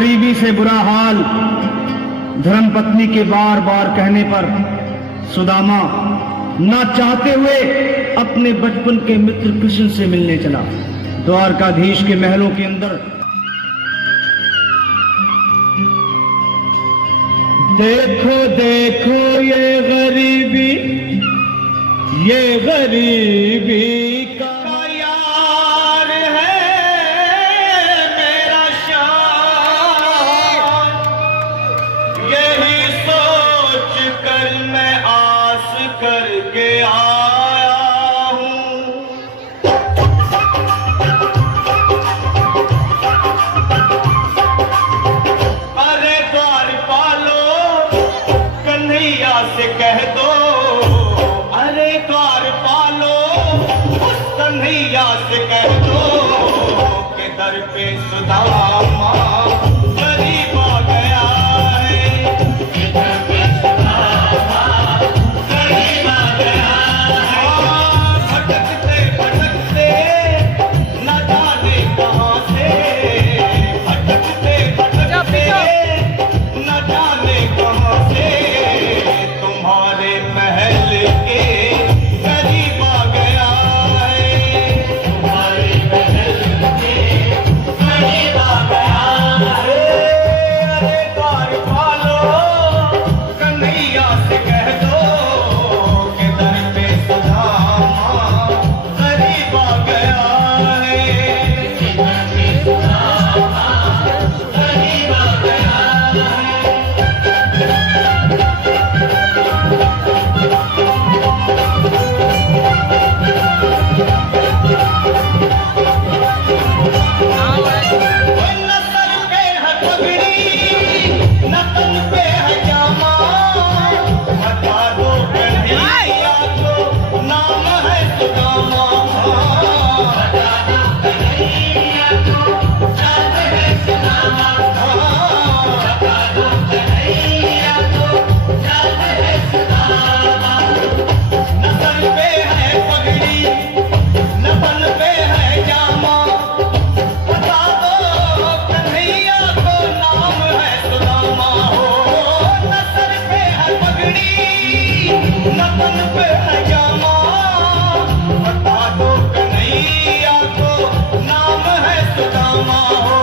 गरीबी से बुरा हाल धर्मपत्नी के बार बार कहने पर सुदामा ना चाहते हुए अपने बचपन के मित्र कृष्ण से मिलने चला। द्वारकाधीश के महलों के अंदर देखो देखो ये गरीबी का यार है मेरा शान। यही सोच कर मैं आस करके आया हूँ। अरे द्वारपालो कन्हैया से कह दो, अरे द्वारपालो उस कन्हैया से कह दो कि दर पे सुदामा गरीब आ गया है। कि दर पे सुदामा गरीब आ गया है। भटकते भटकते न जाने कहाँ से, भटकते भटकते न जाने कहाँ से तुम्हारे महल के करीब आ गया है। तुम्हारे महल के करीब आ गया है। अरे द्वारपालो कन्हैया से कह दो कि दर पे सुदामा करीब आ गया है। दर पे सुदामा करीब आ गया है। न सर पे है पगड़ी न तन पे है जामा, बता दो कन्हैया को नाम है सुदामा। बता दो कन्हैया को नाम है सुदामा। बता दो कन्हैया को नाम है सुदामा। न सर पे है पगड़ी न तन पे है जामा, बता दो कन्हैया को नाम है सुदामा। हो न सर पे है पगड़ी न तन पे है जामा, बता दो कन्हैया को नाम है सुदामा। हो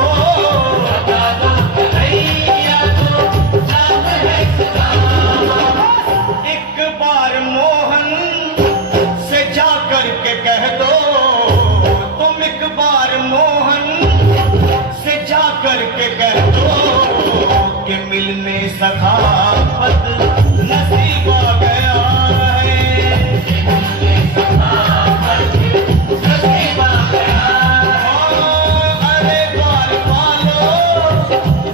बता दो कन्हैया को नाम है सुदामा। एक बार मोहन से जा करके कह दो, तुम एक बार मोहन से जा करके कह दो कि मिलने सखावत नसीब आ गया है। मिलने सखावत नसीब आ गया है। अरे द्वारपालो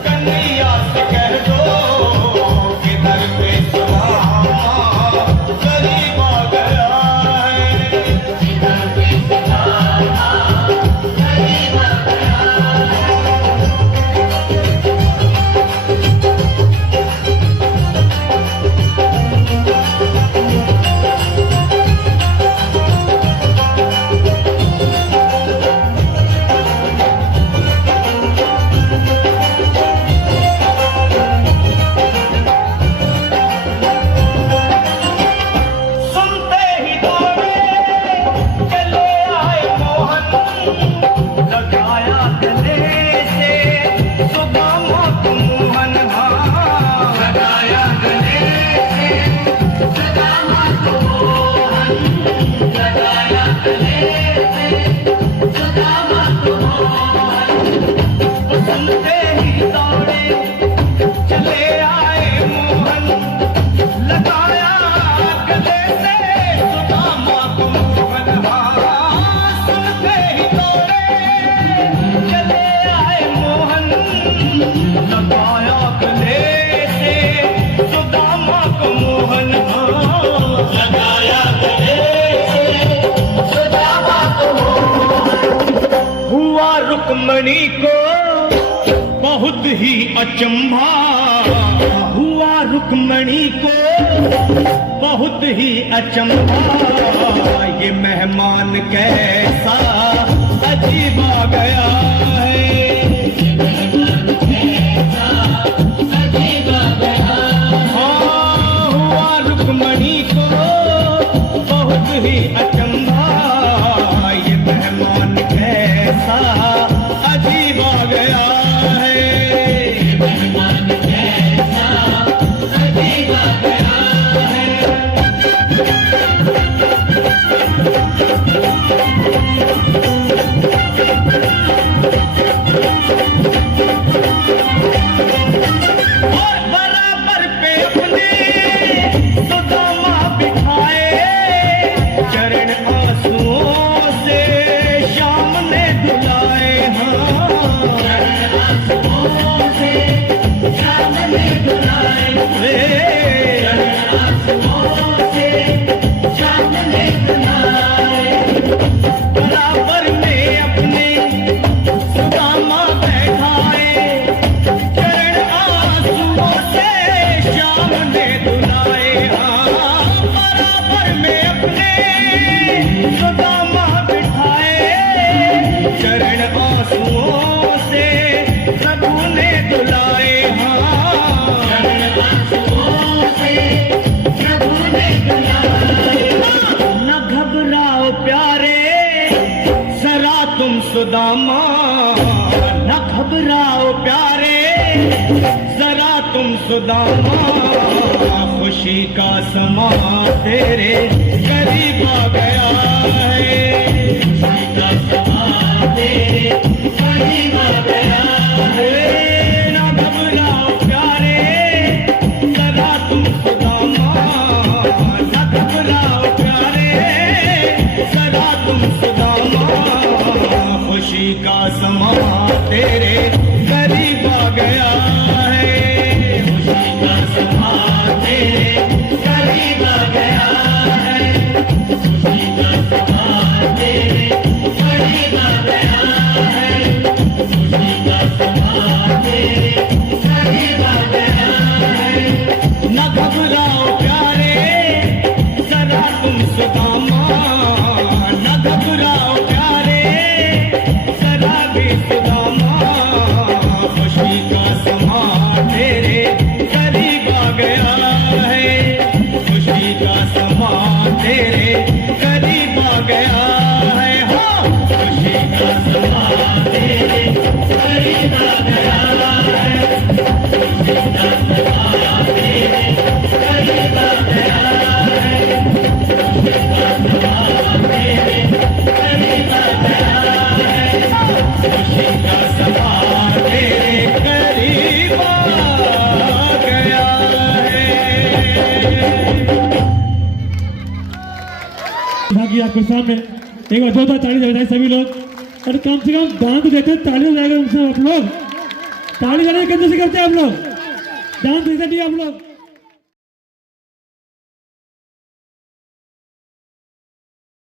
कन्हैया से कह दो कि दर पे सुदामा गरीब आ गया है। दर पे सुदामा गरीब आ गया है। सुनते ही दौड़े चले आए मोहन, लगाया गले से सुदामा को मोहन। लगाया गले से सुदामा को मोहन। लगाया गले से सुदामा को मोहन। सुनते ही दौड़े चले आए मोहन, लगाया गले से सुदामा को मोहन। सुनते ही दौड़े चले आए मोहन, लगाया गले से सुदामा को मोहन। लगाया गले से सुदामा को मोहन। हुआ रुक्मणी को बहुत ही अचंभा, हुआ रुक्मणी को बहुत ही अचंभा। ये मेहमान कैसा अजीब आ गया है। ही अचंभा, ये मेहमान कैसा अजीब आ गया है, ये मेहमान कैसा अजीब आ गया है। और बराबर पे अपने सुदामा बिठाए, चरण आंसुओं से शाम ने धुलाए, हाँ चरण आंसुओं से शाम ने धुलाए, चरण आंसुओं से शाम ने धुलाए। बराबर में अपने सुदामा बैठाए, चरण आंसुओं से शाम ने धुलाए, हाँ बराबर में अपने सुदामा बिठाए, चरण आंसुओं से प्रभु ने धुलाए, हाँ चरण आंसुओं से प्रभु ने धुलाए। न घबराओ प्यारे जरा तुम सुदामा, न घबराओ प्यारे जरा तुम सुदामा, खुशी का समा तेरे करीब आ गया है, खुशी का समा तेरे करीब आ गया है। न घबराओ प्यारे जरा तुम सुदामा, न घबराओ प्यारे जरा तुम सुदामा, खुशी का समा तेरे करीब आ गया है, खुशी का समा तेरे करीब आ गया है, खुशी का समा तेरे करीब आ गया है, खुशी का समा तेरे करीब आ गया है। न घबराओ प्यारे जरा तुम सुदामा, न घबराओ प्यारे जरा भी सुदामा, खुशी का समा तेरे करीब आ गया है, खुशी का समा तेरे करीब आ गया है, हाँ खुशी का समा तेरे करीब आ गया है, खुशी का समा तेरे करीब आ गया है, खुशी का समा तेरे करीब आ गया है, खुशी का समा तेरे करीब आ गया है। कि आपके सामने एक बार जोरदार ताली बजाएं सभी लोग, और कम से कम दान तो देते हैं, ताली बजाएंगे उनसे आप लोग, ताली बजाने कैसे करते हैं आप लोग, दान देते नहीं आप लोग।